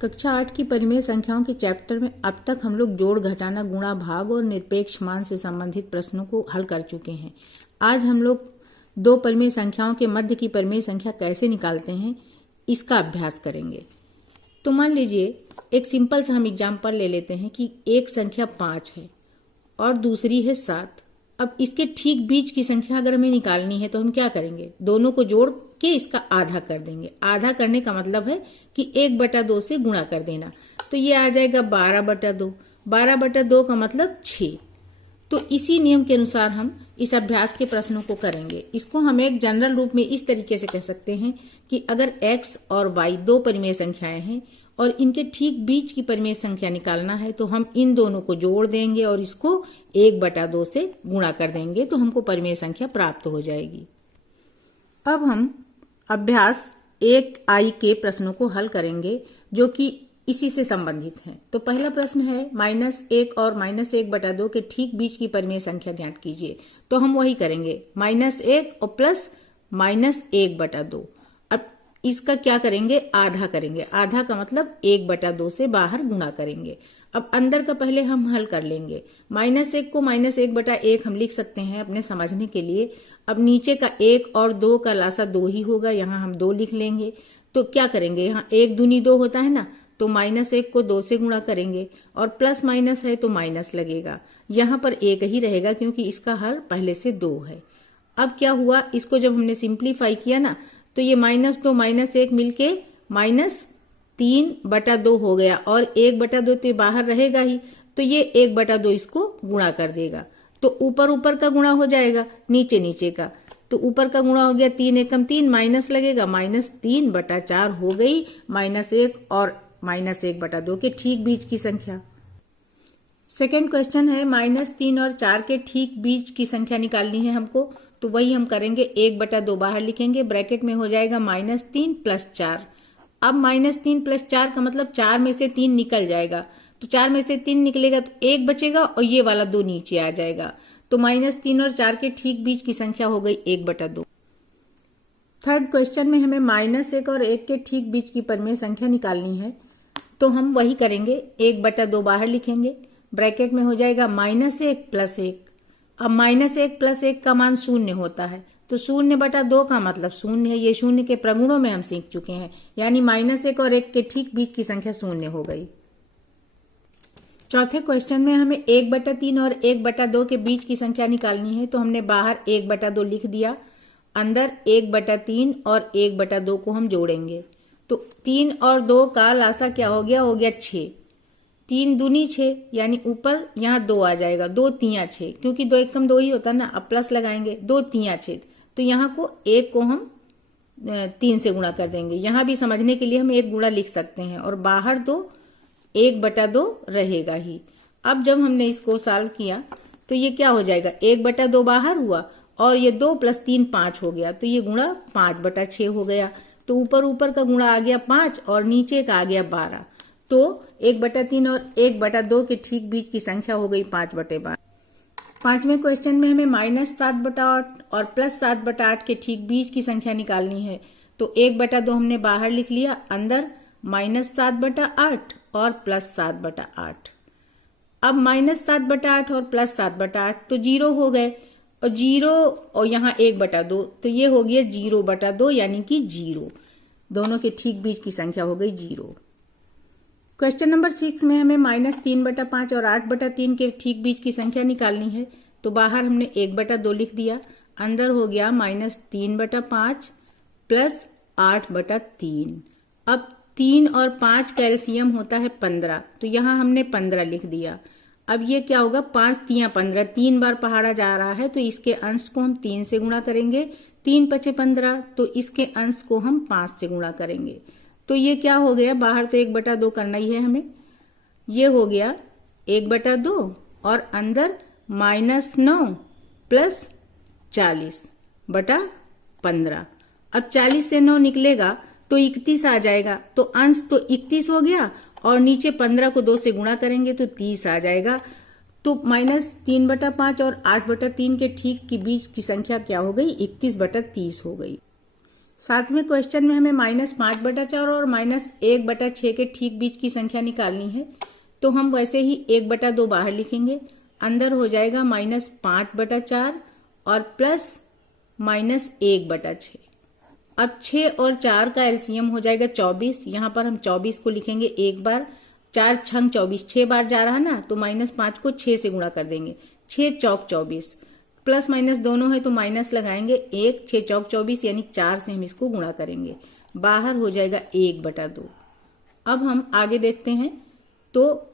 कक्षा 8 की परिमेय संख्याओं के चैप्टर में अब तक हम लोग जोड़, घटाना, गुणा, भाग और निरपेक्ष मान से संबंधित प्रश्नों को हल कर चुके हैं। आज हम लोग दो परिमेय संख्याओं के मध्य की परिमेय संख्या कैसे निकालते हैं इसका अभ्यास करेंगे। तो मान लीजिए एक सिंपल सा हम एग्जाम्पल ले लेते हैं कि एक संख्या 5 है और दूसरी है 7। अब इसके ठीक बीच की संख्या अगर हमें निकालनी है तो हम क्या करेंगे, दोनों को जोड़ के इसका आधा कर देंगे। आधा करने का मतलब है कि 1/2 से गुणा कर देना, तो ये आ जाएगा 12/2। 12/2 का मतलब 6। तो इसी नियम के अनुसार हम इस अभ्यास के प्रश्नों को करेंगे। इसको हम एक जनरल रूप में इस तरीके से कह सकते हैं कि अगर x और y दो परिमेय संख्याएं हैं और इनके ठीक बीच की परिमेय संख्या निकालना है तो हम इन दोनों को जोड़ देंगे और इसको 1/2 से गुणा कर देंगे तो हमको परिमेय संख्या प्राप्त हो जाएगी। अब हम अभ्यास 1I के प्रश्नों को हल करेंगे जो कि इसी से संबंधित हैं। तो पहला प्रश्न है -1 और -1/2 के ठीक बीच की परिमेय संख्या ज्ञात कीजिए। तो हम वही करेंगे, -1 और प्लस -1/2। अब इसका क्या करेंगे, आधा करेंगे। आधा का मतलब 1/2 से बाहर गुणा करेंगे। अब अंदर का पहले हम हल कर लेंगे। -1 को -1/1 हम लिख सकते हैं अपने समझने के लिए। अब नीचे का 1 और 2 का लासा 2 ही होगा, यहाँ हम 2 लिख लेंगे। तो क्या करेंगे, यहाँ 1 दूनी 2 होता है ना, तो -1 को 2 से गुणा करेंगे और प्लस माइनस है तो माइनस लगेगा। यहाँ पर 1 ही रहेगा क्योंकि इसका हल पहले से 2 है। अब क्या हुआ, इसको जब हमने सिंप्लीफाई किया ना तो ये -2 -1 मिलके -3/2 हो गया और 1/2 तो बाहर रहेगा ही, तो ये 1/2 इसको गुणा कर देगा। तो ऊपर ऊपर का गुणा हो जाएगा, नीचे नीचे का। तो ऊपर का गुणा हो गया 3 एकम 3, माइनस लगेगा, -3/4 हो गई। -1 और -1/2 के ठीक बीच की संख्या। सेकेंड क्वेश्चन है -3 और 4 के ठीक बीच की संख्या निकालनी है हमको। तो वही हम करेंगे, 1/2 बाहर लिखेंगे, ब्रैकेट में हो जाएगा -3 + 4। अब -3 + 4 का मतलब 4 में से 3 निकल जाएगा, तो 4 में से 3 निकलेगा तो 1 बचेगा और ये वाला 2 नीचे आ जाएगा। तो -3 और 4 के ठीक बीच की संख्या हो गई 1/2। थर्ड क्वेश्चन में हमें -1 और 1 के ठीक बीच की परिमेय संख्या निकालनी है। तो हम वही करेंगे, 1/2 बाहर लिखेंगे, ब्रैकेट में हो जाएगा -1 + 1। अब -1 + 1 का मान 0 होता है, तो 0/2 का मतलब 0 है। ये 0 के प्रगुणों में हम सीख चुके हैं, यानी -1 और 1 के ठीक बीच की संख्या 0 हो गई। चौथे क्वेश्चन में हमें 1/3 और 1/2 के बीच की संख्या निकालनी है। तो हमने बाहर 1/2 लिख दिया, अंदर 1/3 और 1/2 को हम जोड़ेंगे। तो 3 और 2 का लासा क्या हो गया 6। 3 दूनी 6, यानी ऊपर यहाँ 2 आ जाएगा, 2 तियां 6, क्योंकि 2 एकम 2 ही होता ना। अब प्लस लगाएंगे, 2 तियां 6, तो यहाँ को 1 को हम 3 से गुणा कर देंगे। यहाँ भी समझने के लिए हम 1 गुणा लिख सकते हैं और बाहर 2 1/2 रहेगा ही। अब जब हमने इसको सॉल्व किया तो ये क्या हो जाएगा, 1/2 बाहर हुआ और ये 2 + 3 5 हो गया, तो ये गुणा 5/6 हो गया। तो ऊपर ऊपर का गुणा आ गया 5 और नीचे का आ गया 12। तो 1/3 और 1/2 के ठीक बीच की संख्या हो गई 5/12। पांचवें क्वेश्चन में हमें -7/8 और +7/8 के ठीक बीच की संख्या निकालनी है। तो 1/2 हमने बाहर लिख लिया, अंदर -7/8 और +7/8। अब -7/8 और +7/8 तो 0 हो गए, और 0 और यहाँ 1/2, तो ये हो गया 0/2, यानी कि 0। दोनों के ठीक बीच की संख्या हो गई 0। क्वेश्चन नंबर 6 में हमें -3/5 और 8/3 के ठीक बीच की संख्या निकालनी है। तो बाहर हमने 1/2 लिख दिया, अंदर हो गया -3/5 + 8/3। अब 3 और 5 का एलसीएम होता है 15, तो यहाँ हमने 15 लिख दिया। अब ये क्या होगा, 5 तियां 15, 3 बार पहाड़ा जा रहा है, तो इसके अंश को हम 3 से गुणा करेंगे। 3 × 5 = 15, तो इसके अंश को हम 5 से गुणा करेंगे। तो ये क्या हो गया, बाहर तो 1/2 करना ही है हमें। ये हो गया 1/2 और अंदर -9 + 40/15। अब 40 से 9 निकलेगा तो 31 आ जाएगा, तो अंश तो 31 हो गया और नीचे 15 को 2 से गुणा करेंगे तो 30 आ जाएगा। तो -3/5 और 8/3 के ठीक के बीच की संख्या क्या हो गई, 31/30 हो गई। सातवें क्वेश्चन में हमें -5/4 और -1/6 के ठीक बीच की संख्या निकालनी है। तो हम वैसे ही 1/2 बाहर लिखेंगे, अंदर हो जाएगा -5/4 और प्लस -1/6। अब 6 और 4 का एलसीएम हो जाएगा 24। यहां पर हम 24 को लिखेंगे एक बार, 4 छंग 24, 6 बार जा रहा ना, तो -5 को 6 से गुणा कर देंगे, 6 चौक 24, प्लस माइनस दोनों है तो माइनस लगाएंगे, 1 6 चौक 24 यानी 4 से हम इसको गुणा करेंगे, बाहर हो जाएगा 1/2। अब हम आगे देखते हैं, तो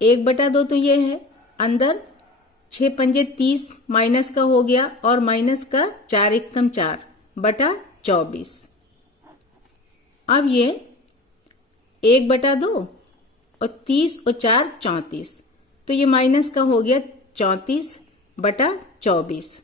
1/2 तो ये है, अंदर 6 पंजे 30 माइनस का हो गया और माइनस का 4 एकम 4/24। अब ये 1/2 और 30 और 4 34, तो ये माइनस का हो गया 34/24।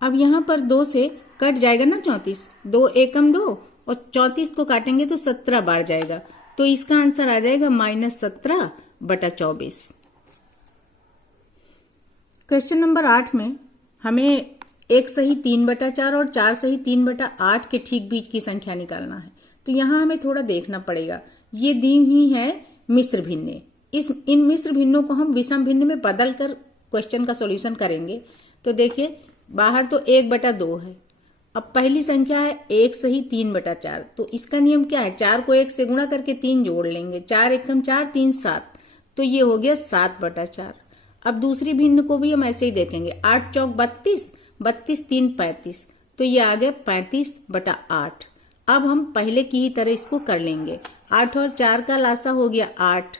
अब यहां पर 2 से कट जाएगा ना 34, 2 एकम 2 और 34 को काटेंगे तो 17 बार जाएगा, तो इसका आंसर आ जाएगा -17/24। क्वेश्चन नंबर 8 में हमें 1 सही 3/4 और 4 सही 3/8 के ठीक बीच की संख्या निकालना है। तो यहां हमें थोड़ा देखना पड़ेगा, ये दी हुई है मिश्र भिन्नें, इन मिश्र भिन्नों को हम विषम भिन्न में बदल कर क्वेश्चन का सॉल्यूशन करेंगे। तो देखिए, बाहर तो 1/2 है। अब पहली संख्या है 1 सही 3/4, तो इसका नियम क्या है, 4 को 1 से गुणा करके 3 जोड़ लेंगे, 4 एकम 4 3 7, तो ये हो गया 7/4। अब दूसरी भिन्न को भी हम ऐसे ही देखेंगे, 8 चौक 32, 32 3 35, तो ये आ गया 35/8। अब हम पहले की ही तरह इसको कर लेंगे, 8 और 4 का लासा हो गया 8,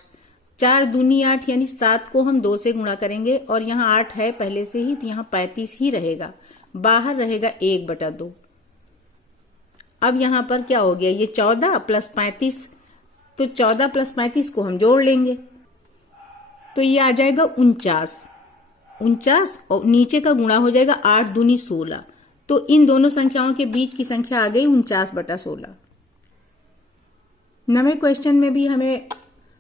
4 दूनी 8 यानी 7 को हम 2 से गुणा करेंगे और यहाँ 8 है पहले से ही, तो यहाँ 35 ही रहेगा, बाहर रहेगा 1/2। अब यहाँ पर क्या हो गया, ये 14 प्लस 35, तो 14 प्लस 35 को हम जोड़ लेंगे, तो ये आ जाएगा 49 और नीचे का गुणा हो जाएगा 8 दूनी 16, तो इन दोनों संख्याओं के बीच की संख्या आ गई 49/16। नवे क्वेश्चन में भी हमें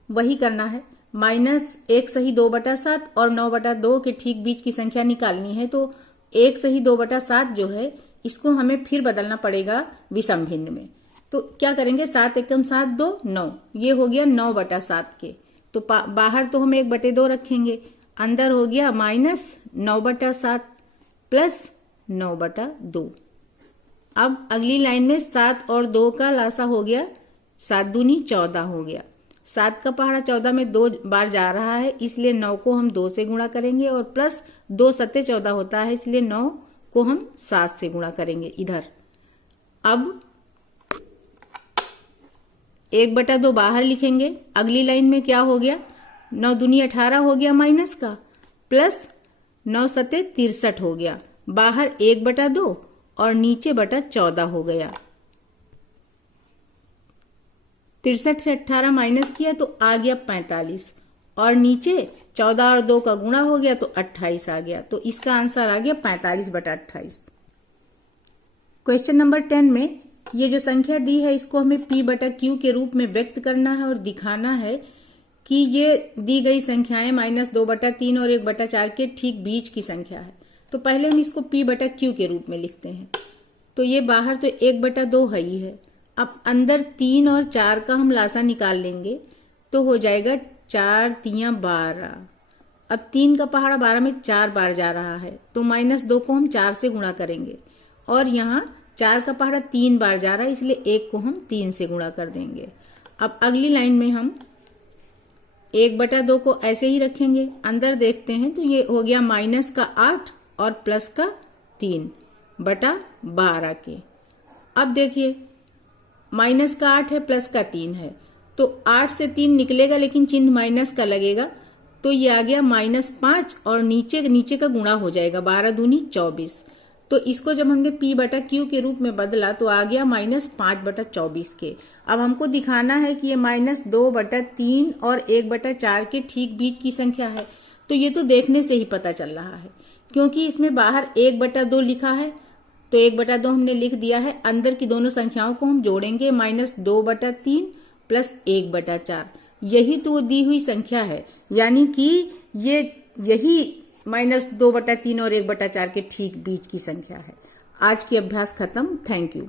वही करना है, -1 सही 2/7 और 9/2 के ठीक बीच की संख्या निकालनी है। तो 1 सही 2/7 जो है, इसको हमें फिर बदलना पड़ेगा विषम भिन्न में। तो क्या करेंगे, 7 एकम 7 2 9, ये हो गया 9/7 के, तो बाहर तो हम 1/2 रखेंगे, अंदर हो गया -9/7 प्लस 9/2। अब अगली लाइन में 7 और 2 का लासा हो गया, 7 दूनी 14 हो गया, 7 का पहाड़ा 14 में 2 बार जा रहा है, इसलिए 9 को हम 2 से गुणा करेंगे और प्लस 2 सत्ते 14 होता है, इसलिए 9 को हम 7 से गुणा करेंगे इधर। अब 1/2 बाहर लिखेंगे, अगली लाइन में क्या हो गया, 9 दूनी 18 हो गया माइनस का, प्लस 9 सत्ते 63 हो गया, बाहर 1/2 और नीचे 14 हो गया। 63 से 18 माइनस किया तो आ गया 45 और नीचे 14 और 2 का गुणा हो गया तो 28 आ गया, तो इसका आंसर आ गया 45/28। क्वेश्चन नंबर 10 में ये जो संख्या दी है, इसको हमें P/Q के रूप में व्यक्त करना है और दिखाना है कि ये दी गई संख्याएं -2/3 और 1/4 के ठीक बीच की संख्या है। तो पहले हम इसको P/Q के रूप में लिखते हैं। तो ये बाहर तो 1/2 है ही है, अब अंदर 3 और 4 का हम लासा निकाल लेंगे, तो हो जाएगा 4 3 12। अब 3 का पहाड़ा 12 में 4 बार जा रहा है, तो -2 को हम 4 से गुणा करेंगे और यहाँ 4 का पहाड़ा 3 बार जा रहा है, इसलिए 1 को हम 3 से गुणा कर देंगे। अब अगली लाइन में हम 1/2 को ऐसे ही रखेंगे, अंदर देखते हैं तो ये हो गया -8 और प्लस का 3/12 के। अब देखिए, माइनस का 8 है प्लस का 3 है, तो 8 से 3 निकलेगा लेकिन चिन्ह माइनस का लगेगा, तो ये आ गया -5 और नीचे का गुणा हो जाएगा, 12 दूनी 24। तो इसको जब हमने P/Q के रूप में बदला तो आ गया -5/24 के। अब हमको दिखाना है कि ये -2/3 और 1/4 के ठीक बीच की संख्या है। तो ये तो देखने से ही पता चल रहा है, क्योंकि इसमें बाहर 1/2 लिखा है, तो 1/2 हमने लिख दिया है, अंदर की दोनों संख्याओं को हम जोड़ेंगे, -2/3 प्लस 1/4, यही तो दी हुई संख्या है, यानी कि यही -2/3 और 1/4 के ठीक बीच की संख्या है। आज की अभ्यास खत्म। Thank you.